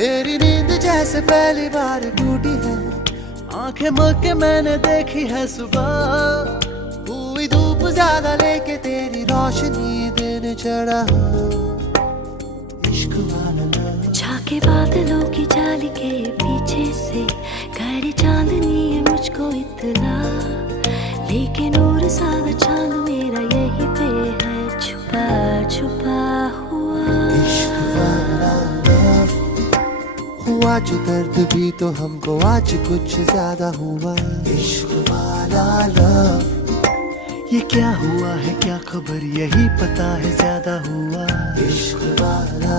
मेरी नींद जैसे पहली बार टूटी है, आंखें मल के मैंने देखी है सुबह, हुई धूप ज्यादा लेके तेरी रोशनी दिन चढ़ा, इश्क वाला लव। झाके बादलों की जाली के पीछे से करे चांदनी है मुझको इतना, लेकिन और सादा चांद मेरा यही पे है छुपा छुपा हुआ। इश्क वाला लव हुआ जो दर्द भी तो हमको आज कुछ ज्यादा हुआ। इश्क वाला लव, ये क्या हुआ है क्या खबर, यही पता है ज्यादा हुआ। इश्क वाला